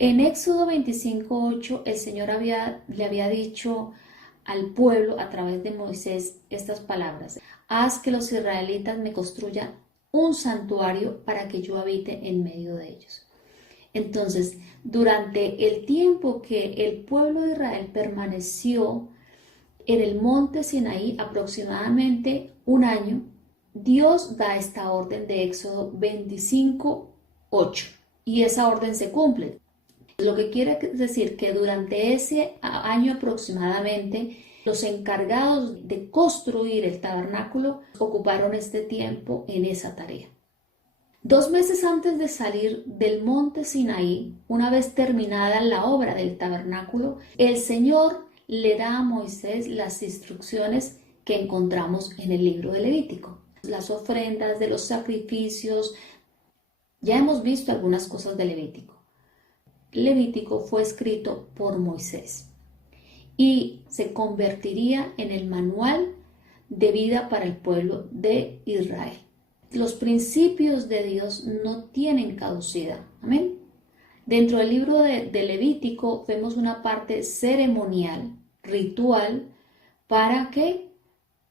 En Éxodo 25:8 el Señor le había dicho al pueblo a través de Moisés estas palabras: haz que los israelitas me construyan un santuario para que yo habite en medio de ellos. Entonces, durante el tiempo que el pueblo de Israel permaneció en el monte Sinaí, aproximadamente un año, Dios da esta orden de Éxodo 25:8 y esa orden se cumple. Lo que quiere decir que durante ese año aproximadamente, los encargados de construir el tabernáculo ocuparon este tiempo en esa tarea. 2 meses antes de salir del monte Sinaí, una vez terminada la obra del tabernáculo, el Señor le da a Moisés las instrucciones que encontramos en el libro de Levítico. Las ofrendas, de los sacrificios. Ya hemos visto algunas cosas de Levítico. Levítico fue escrito por Moisés y se convertiría en el manual de vida para el pueblo de Israel. Los principios de Dios no tienen caducidad. Amén. Dentro del libro de Levítico vemos una parte ceremonial, ritual, ¿para qué?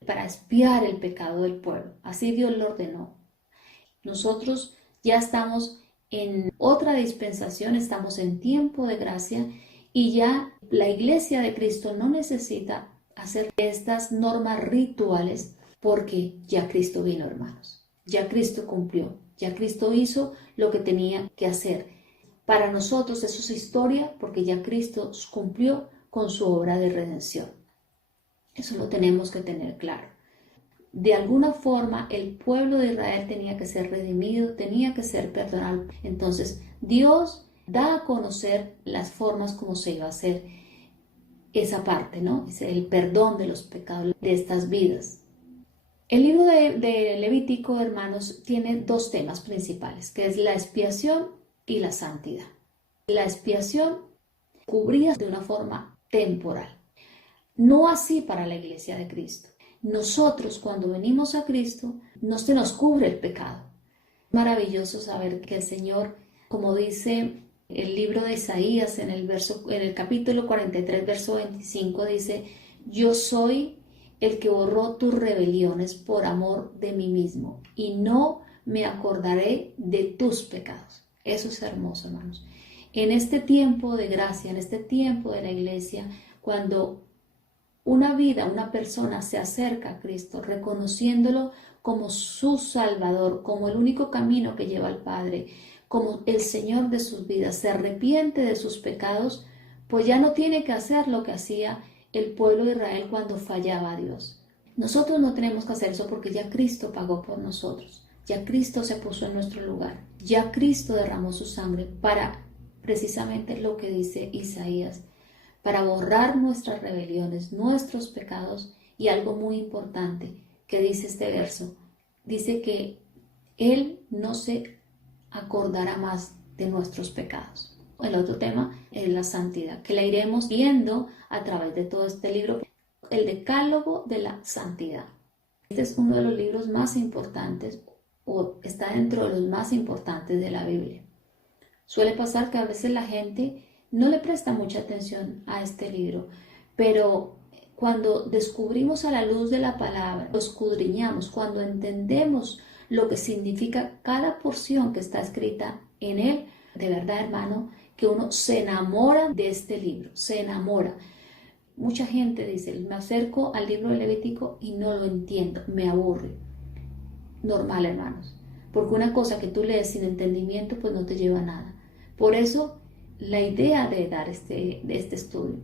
Para expiar el pecado del pueblo. Así Dios lo ordenó. Nosotros ya estamos en otra dispensación, estamos en tiempo de gracia y ya la iglesia de Cristo no necesita hacer estas normas rituales porque ya Cristo vino, hermanos. Ya Cristo cumplió, ya Cristo hizo lo que tenía que hacer. Para nosotros eso es historia porque ya Cristo cumplió con su obra de redención. Eso lo tenemos que tener claro. De alguna forma el pueblo de Israel tenía que ser redimido, tenía que ser perdonado. Entonces Dios da a conocer las formas como se iba a hacer esa parte, ¿no? El perdón de los pecados de estas vidas. El libro de Levítico, hermanos, tiene dos temas principales, que es la expiación y la santidad. La expiación cubría de una forma temporal, no así para la iglesia de Cristo. Nosotros, cuando venimos a Cristo, no se nos cubre el pecado. Maravilloso saber que el Señor, como dice el libro de Isaías en el capítulo 43, verso 25, dice: yo soy el que borró tus rebeliones por amor de mí mismo, y no me acordaré de tus pecados. Eso es hermoso, hermanos. En este tiempo de gracia, en este tiempo de la iglesia, cuando una persona se acerca a Cristo, reconociéndolo como su Salvador, como el único camino que lleva al Padre, como el Señor de sus vidas, se arrepiente de sus pecados, pues ya no tiene que hacer lo que hacía el pueblo de Israel cuando fallaba a Dios. Nosotros no tenemos que hacer eso porque ya Cristo pagó por nosotros, ya Cristo se puso en nuestro lugar, ya Cristo derramó su sangre para precisamente lo que dice Isaías, para borrar nuestras rebeliones, nuestros pecados. Y algo muy importante que dice este verso, dice que Él no se acordará más de nuestros pecados. El otro tema es la santidad, que la iremos viendo a través de todo este libro, el Decálogo de la Santidad. Este es uno de los libros más importantes, o está dentro de los más importantes de la Biblia. Suele pasar que a veces la gente no le presta mucha atención a este libro, pero cuando descubrimos a la luz de la palabra, lo escudriñamos, cuando entendemos lo que significa cada porción que está escrita en él, de verdad, hermano, que uno se enamora de este libro, se enamora. Mucha gente dice: me acerco al libro de Levítico y no lo entiendo, me aburre. Normal, hermanos, porque una cosa que tú lees sin entendimiento pues no te lleva a nada. Por eso la idea de dar de este estudio,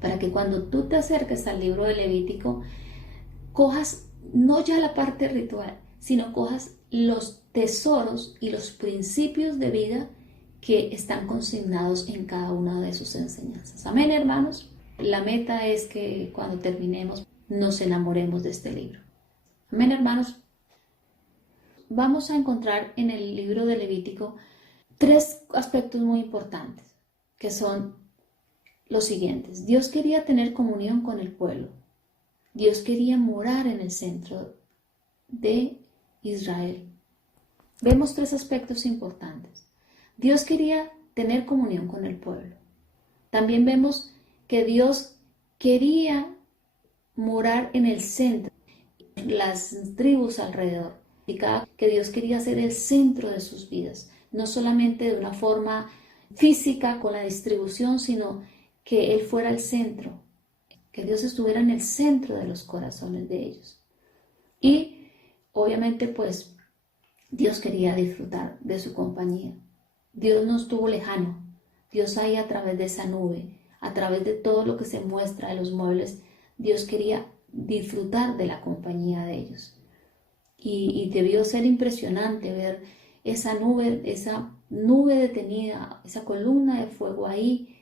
para que cuando tú te acerques al libro de Levítico, cojas no ya la parte ritual, sino cojas los tesoros y los principios de vida que están consignados en cada una de sus enseñanzas. Amén, hermanos. La meta es que cuando terminemos nos enamoremos de este libro. Amén, hermanos. Vamos a encontrar en el libro de Levítico 3 aspectos muy importantes, que son los siguientes. Dios quería tener comunión con el pueblo. Dios quería morar en el centro de Israel. Vemos 3 aspectos importantes. Dios quería tener comunión con el pueblo. También vemos que Dios quería morar en el centro, las tribus alrededor. Significaba que Dios quería ser el centro de sus vidas, no solamente de una forma física con la distribución, sino que Él fuera el centro, que Dios estuviera en el centro de los corazones de ellos. Y obviamente pues Dios quería disfrutar de su compañía. Dios no estuvo lejano. Dios ahí a través de esa nube, a través de todo lo que se muestra de los muebles, Dios quería disfrutar de la compañía de ellos. Y debió ser impresionante ver esa nube detenida, esa columna de fuego ahí,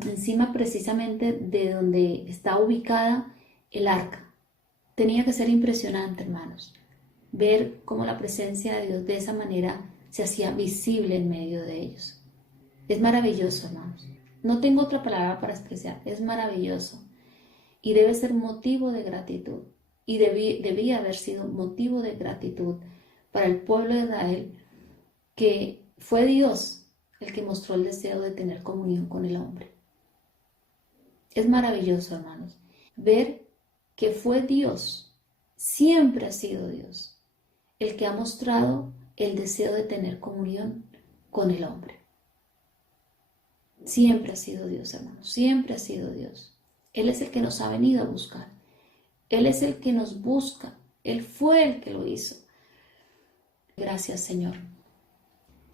encima precisamente de donde está ubicada el arca. Tenía que ser impresionante, hermanos, ver cómo la presencia de Dios de esa manera se hacía visible en medio de ellos. Es maravilloso, hermanos. No tengo otra palabra para expresar. Es maravilloso. Y debe ser motivo de gratitud. Y debía haber sido motivo de gratitud para el pueblo de Israel, que fue Dios el que mostró el deseo de tener comunión con el hombre. Es maravilloso, hermanos, ver que fue Dios, siempre ha sido Dios, el que ha mostrado el deseo de tener comunión con el hombre. Siempre ha sido Dios, hermanos, siempre ha sido Dios. Él es el que nos ha venido a buscar. Él es el que nos busca. Él fue el que lo hizo. Gracias, Señor.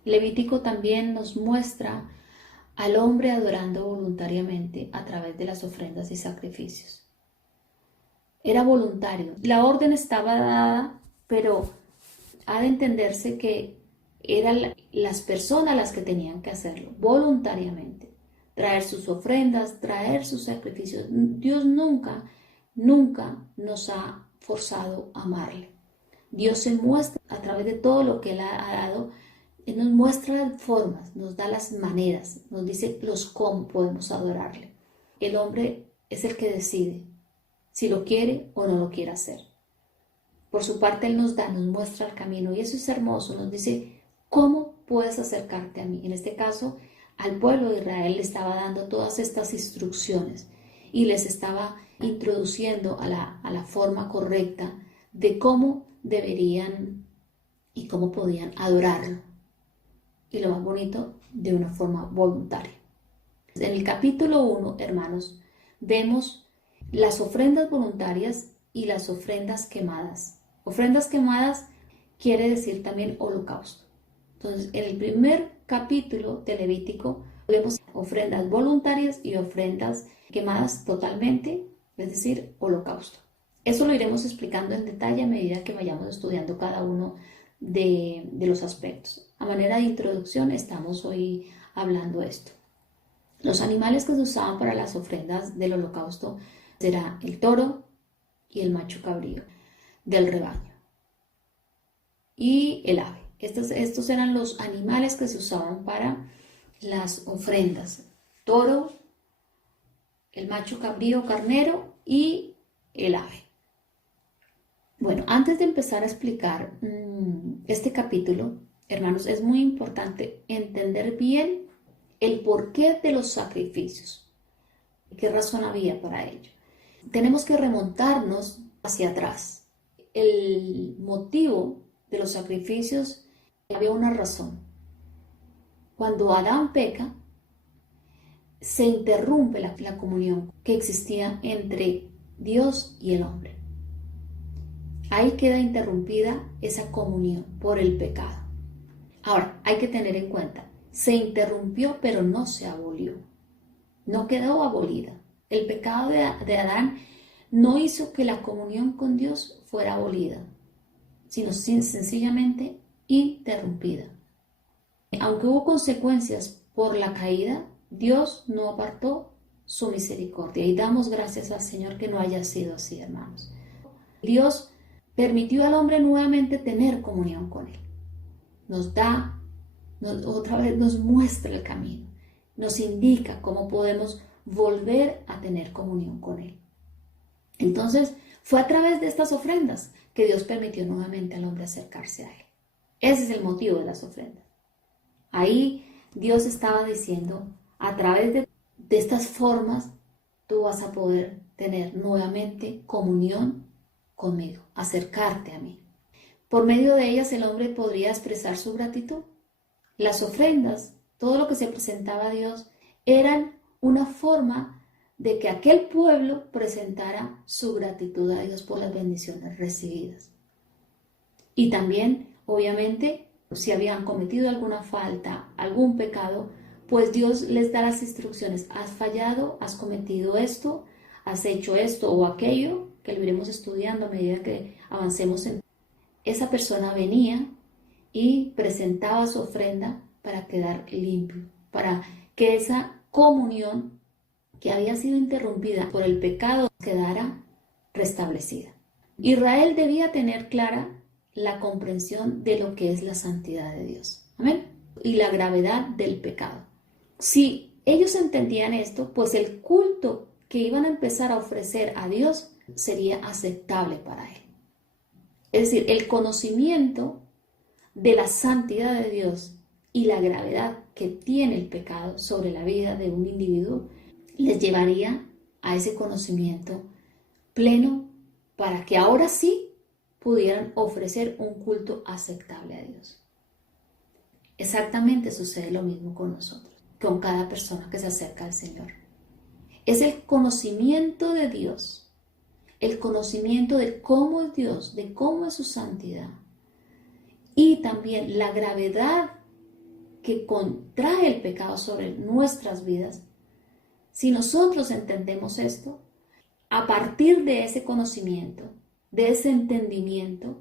Levítico también nos muestra al hombre adorando voluntariamente a través de las ofrendas y sacrificios. Era voluntario. La orden estaba dada, pero ha de entenderse que eran las personas las que tenían que hacerlo voluntariamente. Traer sus ofrendas, traer sus sacrificios. Dios nunca nos ha forzado a amarle. Dios se muestra a través de todo lo que Él ha dado. Él nos muestra las formas, nos da las maneras, nos dice cómo podemos adorarle. El hombre es el que decide si lo quiere o no lo quiere hacer. Por su parte Él nos muestra el camino, y eso es hermoso. Nos dice cómo puedes acercarte a mí. En este caso, al pueblo de Israel le estaba dando todas estas instrucciones y les estaba introduciendo a la forma correcta de cómo deberían y cómo podían adorarlo. Y lo más bonito, de una forma voluntaria. En el capítulo 1, hermanos, vemos las ofrendas voluntarias y las ofrendas quemadas. Ofrendas quemadas quiere decir también holocausto. Entonces, en el primer capítulo de Levítico vemos ofrendas voluntarias y ofrendas quemadas totalmente, es decir, holocausto. Eso lo iremos explicando en detalle a medida que vayamos estudiando cada uno de los aspectos. A manera de introducción estamos hoy hablando esto. Los animales que se usaban para las ofrendas del holocausto será el toro y el macho cabrío del rebaño y el ave. Estos eran los animales que se usaban para las ofrendas: toro, el macho cabrío carnero y el ave. Bueno, antes de empezar a explicar este capítulo, hermanos, es muy importante entender bien el porqué de los sacrificios. ¿Qué razón había para ello? Tenemos que remontarnos hacia atrás. El motivo de los sacrificios, había una razón. Cuando Adán peca, se interrumpe la comunión que existía entre Dios y el hombre. Ahí queda interrumpida esa comunión por el pecado. Ahora, hay que tener en cuenta, se interrumpió pero no se abolió. No quedó abolida. El pecado de Adán no hizo que la comunión con Dios fuera abolida, sino sencillamente interrumpida. Aunque hubo consecuencias por la caída, Dios no apartó su misericordia, y damos gracias al Señor que no haya sido así, hermanos. Dios permitió al hombre nuevamente tener comunión con Él. Otra vez nos muestra el camino, nos indica cómo podemos volver a tener comunión con Él. Entonces, fue a través de estas ofrendas que Dios permitió nuevamente al hombre acercarse a Él. Ese es el motivo de las ofrendas. Ahí Dios estaba diciendo, a través de estas formas, tú vas a poder tener nuevamente comunión conmigo, acercarte a mí. Por medio de ellas el hombre podría expresar su gratitud. Las ofrendas, todo lo que se presentaba a Dios, eran una forma de que aquel pueblo presentara su gratitud a Dios por las bendiciones recibidas. Y también, obviamente, si habían cometido alguna falta, algún pecado, pues Dios les da las instrucciones. Has fallado, has cometido esto, has hecho esto o aquello, que lo iremos estudiando a medida que avancemos en. Esa persona venía y presentaba su ofrenda para quedar limpio, para que esa comunión que había sido interrumpida por el pecado quedara restablecida. Israel debía tener clara la comprensión de lo que es la santidad de Dios. Amén. Y la gravedad del pecado. Si ellos entendían esto, pues el culto que iban a empezar a ofrecer a Dios sería aceptable para él. Es decir, el conocimiento de la santidad de Dios y la gravedad que tiene el pecado sobre la vida de un individuo les llevaría a ese conocimiento pleno para que ahora sí pudieran ofrecer un culto aceptable a Dios. Exactamente sucede lo mismo con nosotros, con cada persona que se acerca al Señor. Es el conocimiento de Dios, el conocimiento de cómo es Dios, de cómo es su santidad y también la gravedad que contrae el pecado sobre nuestras vidas. Si nosotros entendemos esto, a partir de ese conocimiento, de ese entendimiento,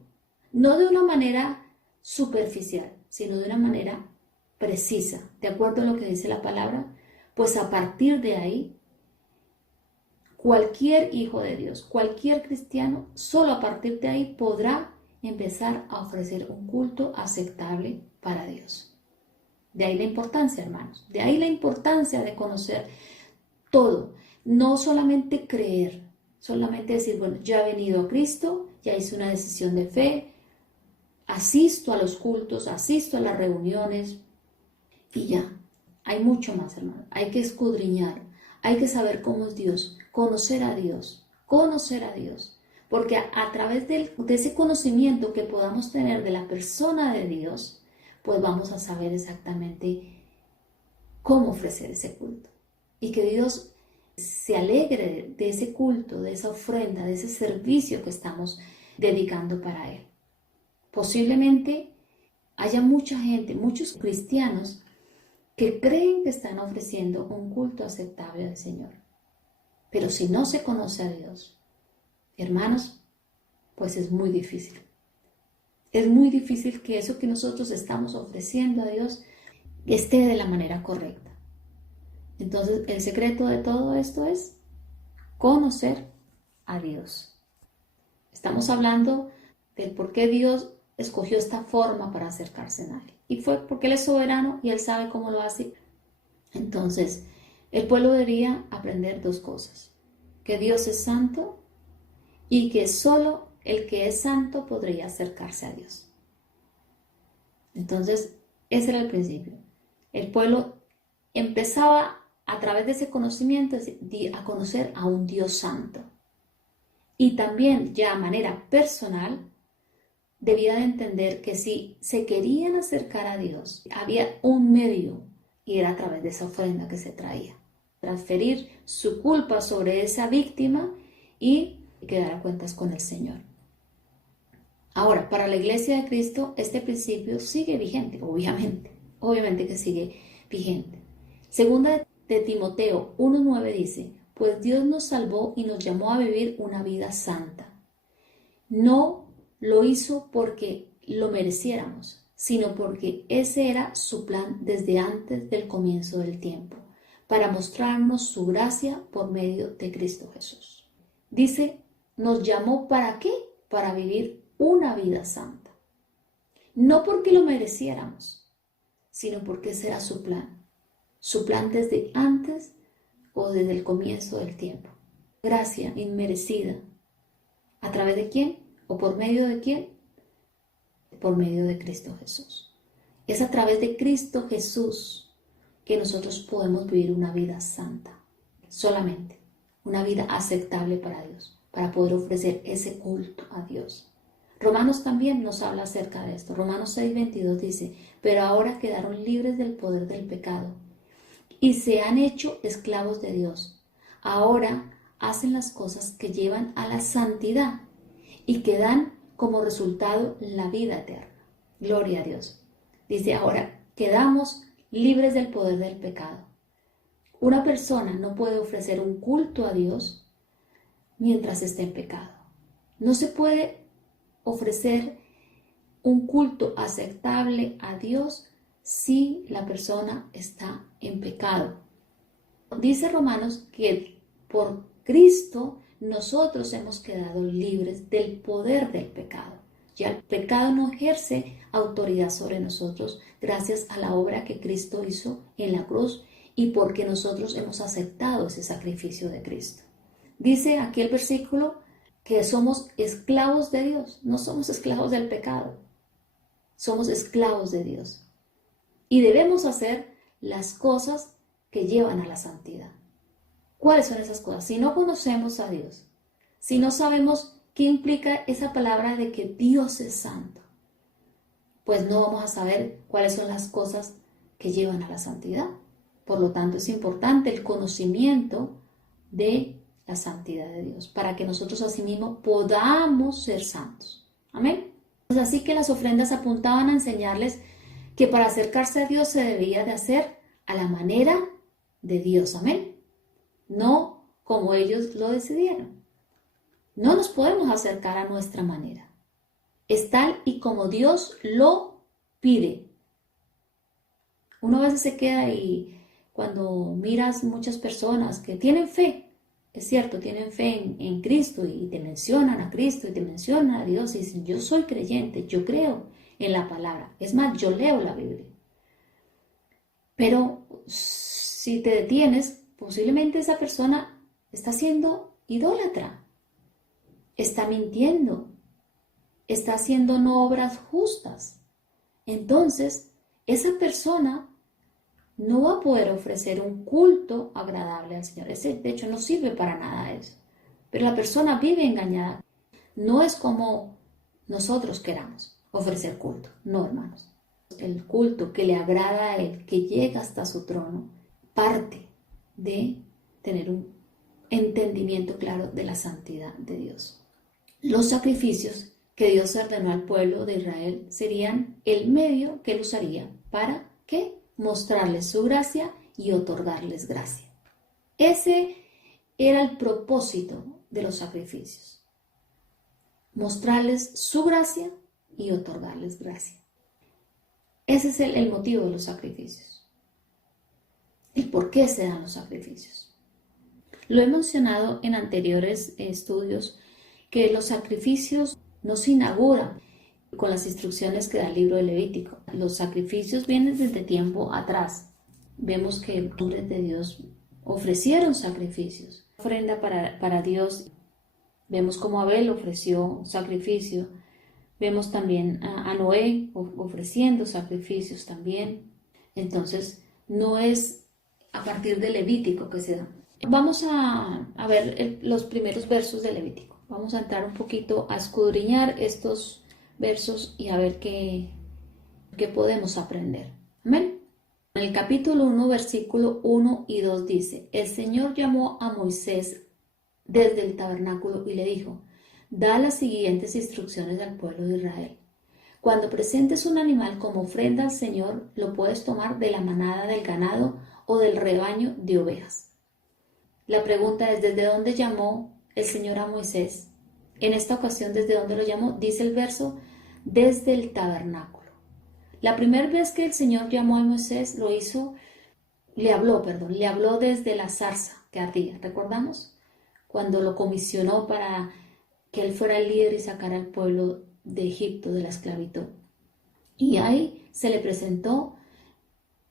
no de una manera superficial, sino de una manera precisa, de acuerdo a lo que dice la palabra, pues a partir de ahí, cualquier hijo de Dios, cualquier cristiano, solo a partir de ahí podrá empezar a ofrecer un culto aceptable para Dios. De ahí la importancia, hermanos, de ahí la importancia de conocer todo, no solamente creer, solamente decir, bueno, ya he venido a Cristo, ya hice una decisión de fe, asisto a los cultos, asisto a las reuniones y ya. Hay mucho más, hermano. Hay que escudriñar, hay que saber cómo es Dios, conocer a Dios, porque a través de ese conocimiento que podamos tener de la persona de Dios, pues vamos a saber exactamente cómo ofrecer ese culto. Y que Dios se alegre de ese culto, de esa ofrenda, de ese servicio que estamos dedicando para Él. Posiblemente haya mucha gente, muchos cristianos que creen que están ofreciendo un culto aceptable al Señor. Pero si no se conoce a Dios, hermanos, pues es muy difícil. Es muy difícil que eso que nosotros estamos ofreciendo a Dios esté de la manera correcta. Entonces, el secreto de todo esto es conocer a Dios. Estamos hablando del por qué Dios escogió esta forma para acercarse a Él. Y fue porque Él es soberano y Él sabe cómo lo hace. Entonces, el pueblo debería aprender dos cosas: que Dios es santo y que solo el que es santo podría acercarse a Dios. Entonces, ese era el principio. El pueblo empezaba a través de ese conocimiento a conocer a un Dios santo. Y también ya a manera personal debía de entender que si se querían acercar a Dios, había un medio y era a través de esa ofrenda que se traía. Transferir su culpa sobre esa víctima y quedar a cuentas con el Señor. Ahora, para la Iglesia de Cristo, este principio sigue vigente, obviamente que sigue vigente. Segunda de Timoteo 1:9 dice, pues Dios nos salvó y nos llamó a vivir una vida santa. No lo hizo porque lo mereciéramos, sino porque ese era su plan desde antes del comienzo del tiempo, para mostrarnos su gracia por medio de Cristo Jesús. Dice, ¿nos llamó para qué? Para vivir una vida santa. No porque lo mereciéramos, sino porque ese era su plan desde antes o desde el comienzo del tiempo. Gracia inmerecida. ¿A través de quién? ¿O por medio de quién? Por medio de Cristo Jesús. Es a través de Cristo Jesús que nosotros podemos vivir una vida santa, solamente una vida aceptable para Dios, para poder ofrecer ese culto a Dios. Romanos también nos habla acerca de esto. Romanos 6:22 dice, pero ahora quedaron libres del poder del pecado y se han hecho esclavos de Dios. Ahora hacen las cosas que llevan a la santidad y que dan como resultado la vida eterna. Gloria a Dios. Dice, ahora quedamos libres del poder del pecado. Una persona no puede ofrecer un culto a Dios mientras esté en pecado. No se puede ofrecer un culto aceptable a Dios si la persona está en pecado. Dice Romanos que por Cristo nosotros hemos quedado libres del poder del pecado. Ya el pecado no ejerce autoridad sobre nosotros gracias a la obra que Cristo hizo en la cruz y porque nosotros hemos aceptado ese sacrificio de Cristo. Dice aquí el versículo que somos esclavos de Dios, no somos esclavos del pecado, somos esclavos de Dios. Y debemos hacer las cosas que llevan a la santidad. ¿Cuáles son esas cosas? Si no conocemos a Dios, si no sabemos qué implica esa palabra de que Dios es santo, pues no vamos a saber cuáles son las cosas que llevan a la santidad. Por lo tanto, es importante el conocimiento de la santidad de Dios, para que nosotros asimismo podamos ser santos. Amén. Pues así que las ofrendas apuntaban a enseñarles que para acercarse a Dios se debía de hacer a la manera de Dios. Amén. No como ellos lo decidieron. No nos podemos acercar a nuestra manera. Es tal y como Dios lo pide. Uno a veces se queda y cuando miras muchas personas que tienen fe, es cierto, tienen fe en Cristo y te mencionan a Cristo y te mencionan a Dios y dicen, yo soy creyente, yo creo en la palabra. Es más, yo leo la Biblia. Pero si te detienes, posiblemente esa persona está siendo idólatra, está mintiendo, está haciendo no obras justas. Entonces, esa persona no va a poder ofrecer un culto agradable al Señor. Ese, de hecho, no sirve para nada eso. Pero la persona vive engañada. No es como nosotros queramos ofrecer culto. No, hermanos. El culto que le agrada a Él, que llega hasta su trono, parte de tener un entendimiento claro de la santidad de Dios. Los sacrificios que Dios ordenó al pueblo de Israel serían el medio que Él usaría para ¿qué? Mostrarles su gracia y otorgarles gracia. Ese era el propósito de los sacrificios. Mostrarles su gracia y otorgarles gracia. Ese es el motivo de los sacrificios. El por qué se dan los sacrificios. Lo he mencionado en anteriores estudios que los sacrificios no se inauguran con las instrucciones que da el libro de Levítico. Los sacrificios vienen desde tiempo atrás. Vemos que los hombres de Dios ofrecieron sacrificios. Ofrenda para Dios. Vemos cómo Abel ofreció sacrificio. Vemos también a Noé ofreciendo sacrificios también. Entonces, no es a partir de Levítico que se da. Vamos a ver los primeros versos de Levítico. Vamos a entrar un poquito a escudriñar estos versos y a ver qué podemos aprender. Amén. En el capítulo 1, versículo 1 y 2 dice, el Señor llamó a Moisés desde el tabernáculo y le dijo, da las siguientes instrucciones al pueblo de Israel. Cuando presentes un animal como ofrenda al Señor, lo puedes tomar de la manada del ganado o del rebaño de ovejas. La pregunta es, ¿desde dónde llamó el Señor a Moisés? En esta ocasión, ¿desde dónde lo llamó? Dice el verso, desde el tabernáculo. La primera vez que el Señor llamó a Moisés, le habló desde la zarza que ardía. ¿Recordamos? Cuando lo comisionó para que él fuera el líder y sacara al pueblo de Egipto, de la esclavitud. Y ahí se le presentó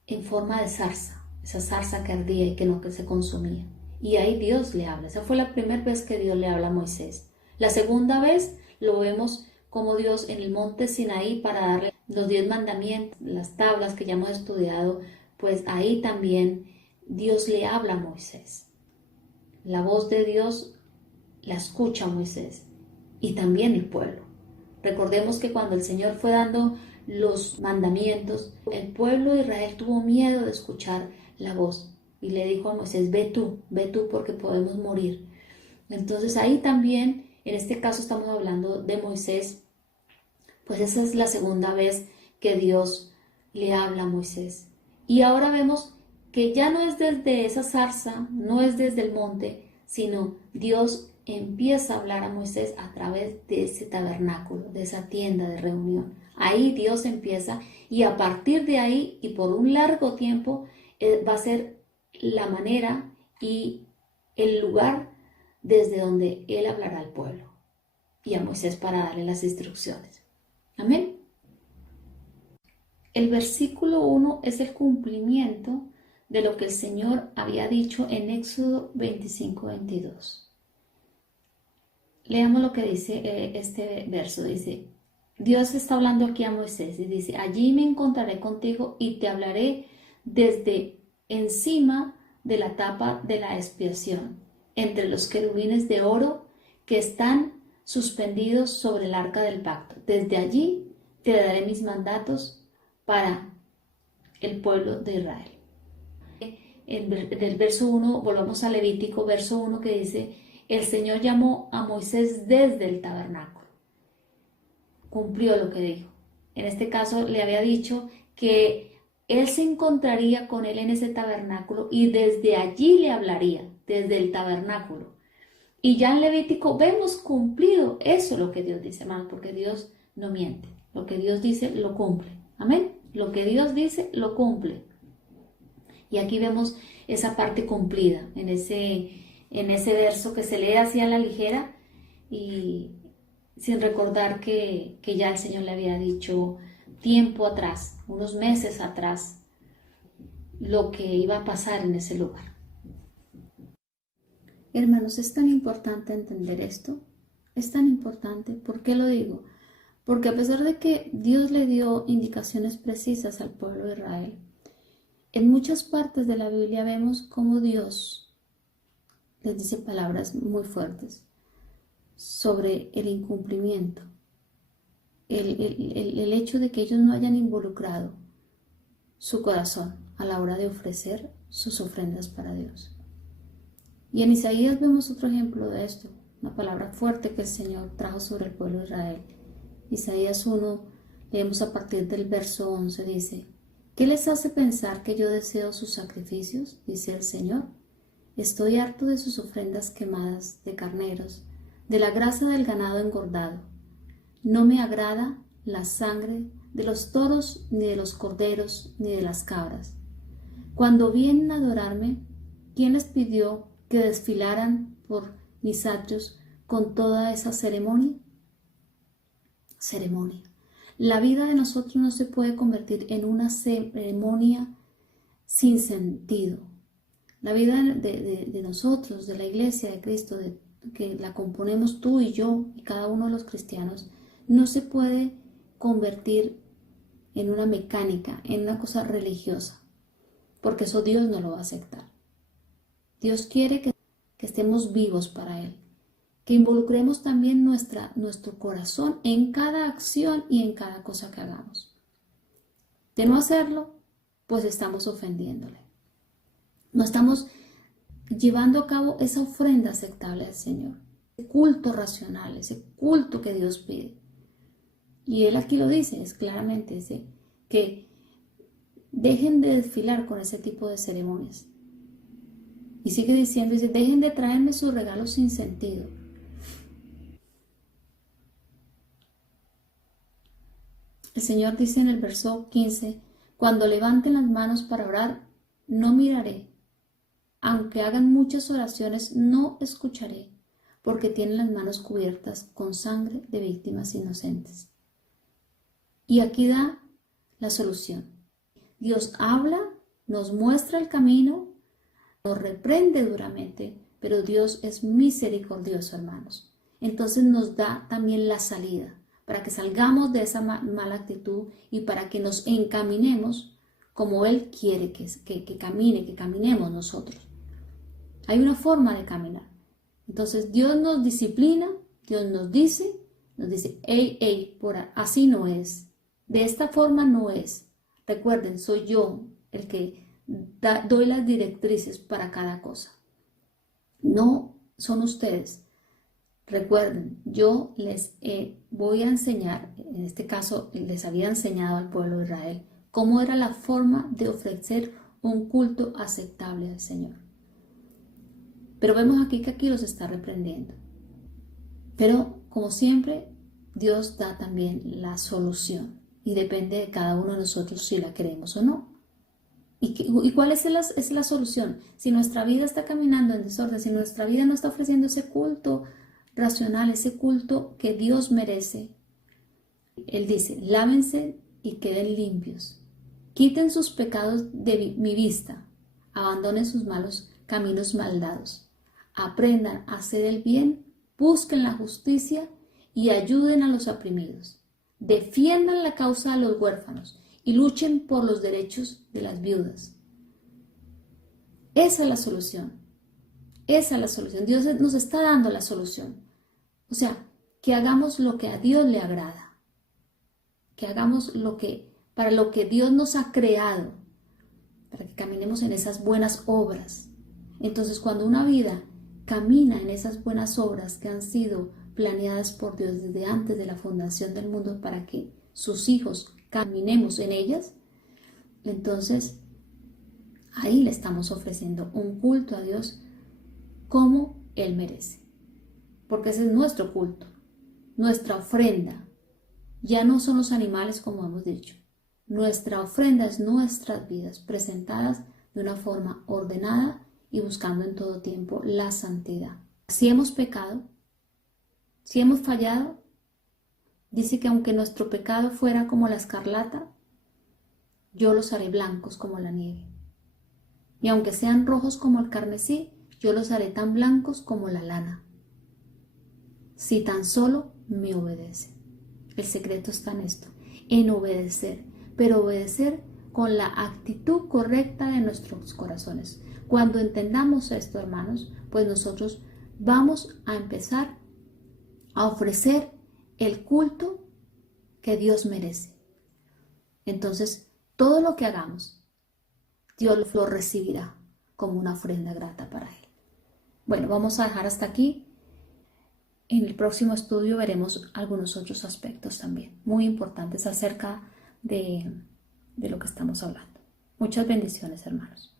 en forma de zarza, esa zarza que ardía y que no que se consumía. Y ahí Dios le habla. Esa fue la primera vez que Dios le habla a Moisés. La segunda vez lo vemos como Dios en el monte Sinaí para darle los 10 mandamientos, las tablas que ya hemos estudiado pues ahí también Dios le habla a Moisés. La voz de Dios la escucha Moisés y también el pueblo. Recordemos que cuando el Señor fue dando los mandamientos, el pueblo de Israel tuvo miedo de escuchar la voz y le dijo a Moisés, ve tú porque podemos morir. Entonces ahí también, en este caso estamos hablando de Moisés, pues esa es la segunda vez que Dios le habla a Moisés. Y ahora vemos que ya no es desde esa zarza, no es desde el monte, sino Dios empieza a hablar a Moisés a través de ese tabernáculo, de esa tienda de reunión. Ahí Dios empieza y a partir de ahí y por un largo tiempo va a ser la manera y el lugar desde donde Él hablará al pueblo y a Moisés para darle las instrucciones. Amén. El versículo 1 es el cumplimiento de lo que el Señor había dicho en Éxodo 25-22. Leamos lo que dice este verso. Dice, Dios está hablando aquí a Moisés y dice, allí me encontraré contigo y te hablaré desde encima de la tapa de la expiación, entre los querubines de oro que están suspendidos sobre el arca del pacto. Desde allí te daré mis mandatos para el pueblo de Israel. En el verso 1, volvamos a Levítico, verso 1 que dice, el Señor llamó a Moisés desde el tabernáculo. Cumplió lo que dijo. En este caso le había dicho que él se encontraría con él en ese tabernáculo y desde allí le hablaría, desde el tabernáculo. Y ya en Levítico vemos cumplido eso lo que Dios dice, hermanos, porque Dios no miente. Lo que Dios dice lo cumple. Amén. Lo que Dios dice lo cumple. Y aquí vemos esa parte cumplida en ese verso que se lee así a la ligera y sin recordar que ya el Señor le había dicho tiempo atrás, unos meses atrás, lo que iba a pasar en ese lugar. Hermanos, es tan importante entender esto, es tan importante. ¿Por qué lo digo? Porque a pesar de que Dios le dio indicaciones precisas al pueblo de Israel, en muchas partes de la Biblia vemos cómo Dios les dice palabras muy fuertes sobre el incumplimiento, el hecho de que ellos no hayan involucrado su corazón a la hora de ofrecer sus ofrendas para Dios. Y en Isaías vemos otro ejemplo de esto, una palabra fuerte que el Señor trajo sobre el pueblo de Israel. Isaías 1, leemos a partir del verso 11, dice, ¿qué les hace pensar que yo deseo sus sacrificios? Dice el Señor. Estoy harto de sus ofrendas quemadas de carneros, de la grasa del ganado engordado. No me agrada la sangre de los toros, ni de los corderos, ni de las cabras. Cuando vienen a adorarme, ¿quién les pidió que desfilaran por mis atrios con toda esa ceremonia? Ceremonia. La vida de nosotros no se puede convertir en una ceremonia sin sentido. La vida de nosotros, de la iglesia de Cristo, que la componemos tú y yo y cada uno de los cristianos, no se puede convertir en una mecánica, en una cosa religiosa, porque eso Dios no lo va a aceptar. Dios quiere que estemos vivos para Él, que involucremos también nuestro corazón en cada acción y en cada cosa que hagamos. De no hacerlo, pues estamos ofendiéndole. No estamos llevando a cabo esa ofrenda aceptable al Señor, ese culto racional, ese culto que Dios pide. Y Él aquí lo dice, es claramente, dice que dejen de desfilar con ese tipo de ceremonias. Y sigue diciendo, dice, dejen de traerme sus regalos sin sentido. El Señor dice en el verso 15, cuando levanten las manos para orar, no miraré. Aunque hagan muchas oraciones, no escucharé, porque tienen las manos cubiertas con sangre de víctimas inocentes. Y aquí da la solución. Dios habla, nos muestra el camino, nos reprende duramente, pero Dios es misericordioso, hermanos. Entonces nos da también la salida para que salgamos de esa mala actitud y para que nos encaminemos como Él quiere que caminemos nosotros. Hay una forma de caminar. Entonces Dios nos disciplina, Dios nos dice, hey, así no es, de esta forma no es. Recuerden, soy yo el que doy las directrices para cada cosa. No son ustedes. Recuerden, yo les voy a enseñar, en este caso les había enseñado al pueblo de Israel, cómo era la forma de ofrecer un culto aceptable al Señor. Pero vemos aquí que aquí los está reprendiendo. Pero como siempre, Dios da también la solución y depende de cada uno de nosotros si la queremos o no. ¿Y cuál es la solución? Si nuestra vida está caminando en desorden, si nuestra vida no está ofreciendo ese culto racional, ese culto que Dios merece, Él dice, lávense y queden limpios. Quiten sus pecados de mi vista, abandonen sus malos caminos maldados, aprendan a hacer el bien, busquen la justicia y ayuden a los oprimidos. Defiendan la causa de los huérfanos y luchen por los derechos de las viudas. Esa es la solución. Esa es la solución. Dios nos está dando la solución. O sea, que hagamos lo que a Dios le agrada. Que hagamos para lo que Dios nos ha creado. Para que caminemos en esas buenas obras. Entonces, cuando una vida camina en esas buenas obras que han sido planeadas por Dios desde antes de la fundación del mundo para que sus hijos caminemos en ellas, entonces ahí le estamos ofreciendo un culto a Dios como Él merece. Porque ese es nuestro culto, nuestra ofrenda. Ya no son los animales como hemos dicho. Nuestra ofrenda es nuestras vidas presentadas de una forma ordenada y buscando en todo tiempo la santidad. Si hemos pecado, si hemos fallado, dice que aunque nuestro pecado fuera como la escarlata, yo los haré blancos como la nieve. Y aunque sean rojos como el carmesí, yo los haré tan blancos como la lana. Si tan solo me obedecen. El secreto está en esto, en obedecer, pero obedecer con la actitud correcta de nuestros corazones. Cuando entendamos esto, hermanos, pues nosotros vamos a empezar a ofrecer el culto que Dios merece. Entonces, todo lo que hagamos, Dios lo recibirá como una ofrenda grata para Él. Bueno, vamos a dejar hasta aquí. En el próximo estudio veremos algunos otros aspectos también muy importantes acerca de lo que estamos hablando. Muchas bendiciones, hermanos.